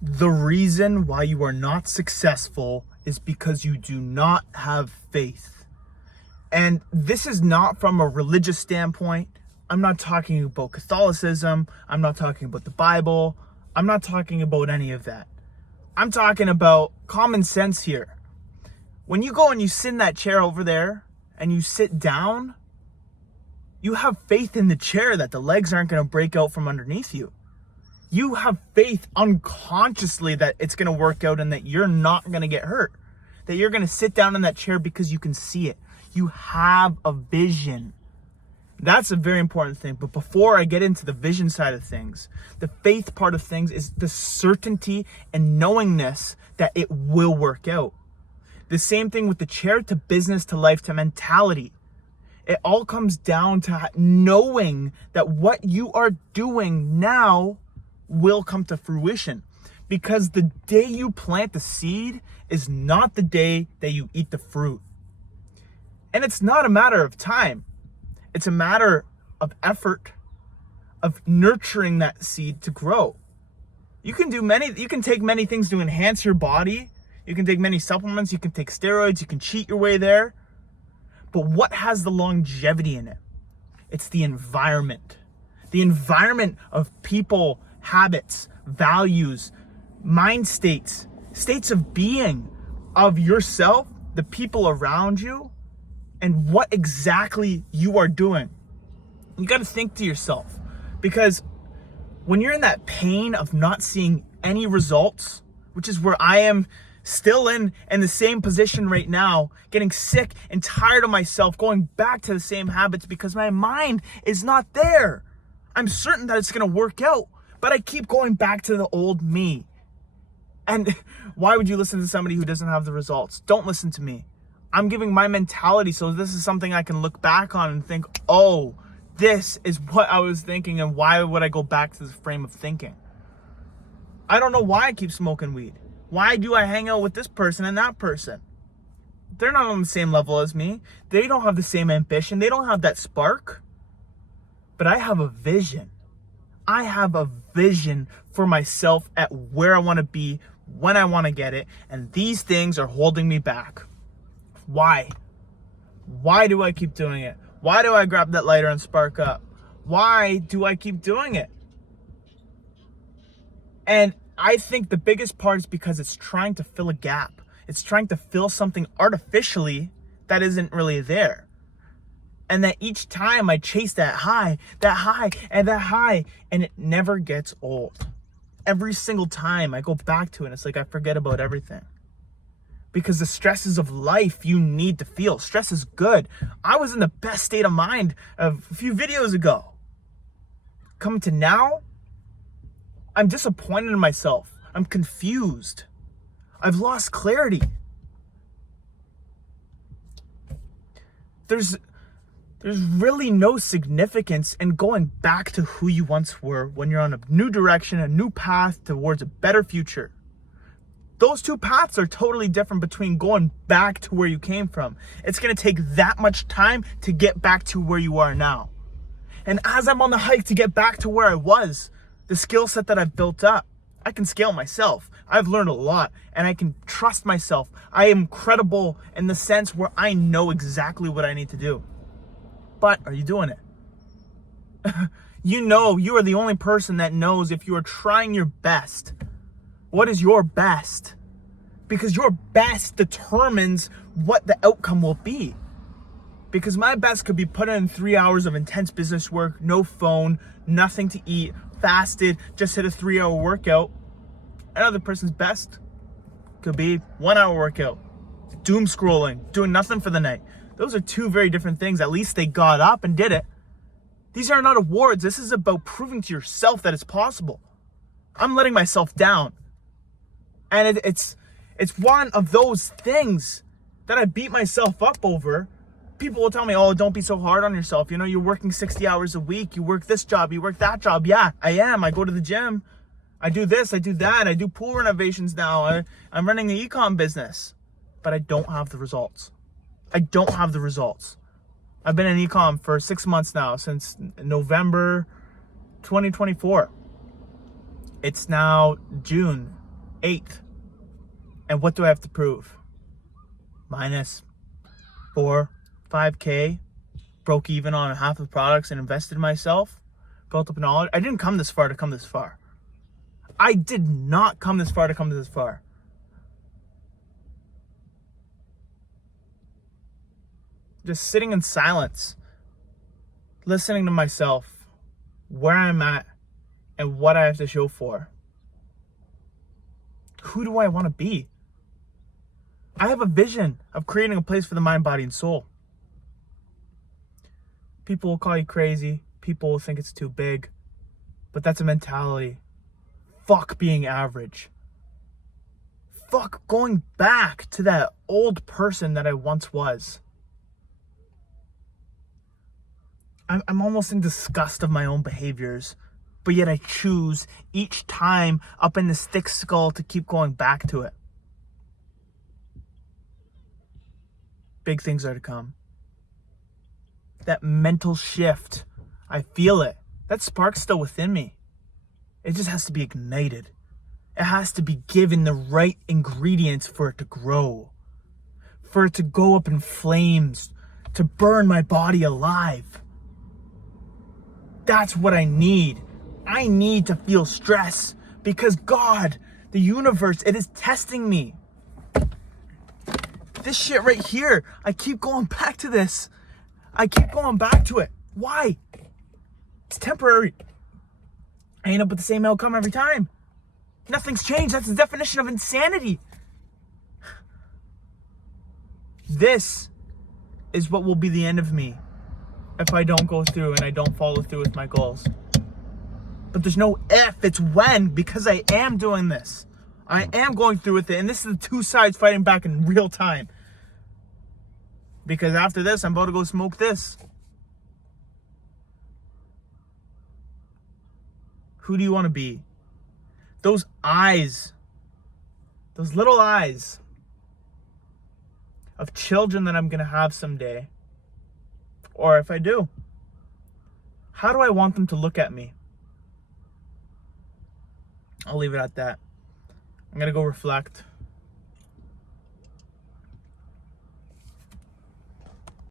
The reason why you are not successful is because you do not have faith. And this is not from a religious standpoint. I'm not talking about Catholicism. I'm not talking about the Bible. I'm not talking about any of that. I'm talking about common sense here. When you go and you sit in that chair over there and you sit down, you have faith in the chair that the legs aren't going to break out from underneath you. You have faith unconsciously that it's going to work out and that you're not going to get hurt. That you're going to sit down in that chair because you can see it. You have a vision. That's a very important thing. But before I get into the vision side of things, the faith part of things is the certainty and knowingness that it will work out. The same thing with the chair to business to life to mentality. It all comes down to knowing that what you are doing now will come to fruition. Because the day you plant the seed is not the day that you eat the fruit. And it's not a matter of time. It's a matter of effort, of nurturing that seed to grow. You can take many things to enhance your body. You can take many supplements, you can take steroids, you can cheat your way there. But what has the longevity in it? It's the environment. The environment of people, habits, values, mind states, states of being of yourself, the people around you, and what exactly you are doing. You got to think to yourself, because when you're in that pain of not seeing any results, which is where I am still in the same position right now, getting sick and tired of myself, going back to the same habits because my mind is not there. I'm certain that it's going to work out, but I keep going back to the old me. And why would you listen to somebody who doesn't have the results? Don't listen to me. I'm giving my mentality, so this is something I can look back on and think, oh, this is what I was thinking, and why would I go back to this frame of thinking? I don't know why I keep smoking weed. Why do I hang out with this person and that person? They're not on the same level as me. They don't have the same ambition. They don't have that spark. But I have a vision. I have a vision for myself at where I want to be, when I want to get it, and these things are holding me back. Why? Why do I keep doing it? Why do I grab that lighter and spark up? Why do I keep doing it? And I think the biggest part is because it's trying to fill a gap. It's trying to fill something artificially that isn't really there. And that each time I chase that high, and it never gets old. Every single time I go back to it, it's like I forget about everything. Because the stresses of life you need to feel. Stress is good. I was in the best state of mind a few videos ago. Coming to now, I'm disappointed in myself. I'm confused. I've lost clarity. There's really no significance in going back to who you once were when you're on a new direction, a new path towards a better future. Those two paths are totally different between going back to where you came from. It's going to take that much time to get back to where you are now. And as I'm on the hike to get back to where I was, the skill set that I've built up, I can scale myself. I've learned a lot and I can trust myself. I am credible in the sense where I know exactly what I need to do. But are you doing it? You know, you are the only person that knows if you are trying your best. What is your best? Because your best determines what the outcome will be. Because my best could be put in 3 hours of intense business work, no phone, nothing to eat, fasted, just hit a 3-hour workout. Another person's best could be 1 hour workout, doom scrolling, doing nothing for the night. Those are two very different things. At least they got up and did it. These are not awards. This is about proving to yourself that it's possible. I'm letting myself down. And it's one of those things that I beat myself up over. People will tell me, oh, don't be so hard on yourself. You know, you're working 60 hours a week. You work this job, you work that job. Yeah, I am. I go to the gym. I do this, I do that. I do pool renovations now. I'm running an e-com business. But I don't have the results. I don't have the results. I've been in e-com for 6 months now, since November 2024. It's now June. 8th. And what do I have to prove? Minus 4, 5K, broke even on half the products and invested in myself, built up knowledge. I didn't come this far to come this far. I did not come this far to come this far. Just sitting in silence, listening to myself, where I'm at, and what I have to show for. Who do I want to be? I have a vision of creating a place for the mind, body, and soul. People will call you crazy. People will think it's too big. But that's a mentality. Fuck being average. Fuck going back to that old person that I once was. I'm almost in disgust of my own behaviors, but yet I choose each time up in this thick skull to keep going back to it. Big things are to come. That mental shift, I feel it. That spark's still within me. It just has to be ignited. It has to be given the right ingredients for it to grow, for it to go up in flames, to burn my body alive. That's what I need. I need to feel stress because God, the universe, it is testing me. This shit right here, I keep going back to this. I keep going back to it. Why? It's temporary. I end up with the same outcome every time. Nothing's changed. That's the definition of insanity. This is what will be the end of me if I don't go through and I don't follow through with my goals. But there's no if, it's when, because I am doing this. I am going through with it, and this is the two sides fighting back in real time. Because after this, I'm about to go smoke this. Who do you want to be? Those eyes, those little eyes of children that I'm going to have someday. Or if I do, how do I want them to look at me? I'll leave it at that. I'm going to go reflect.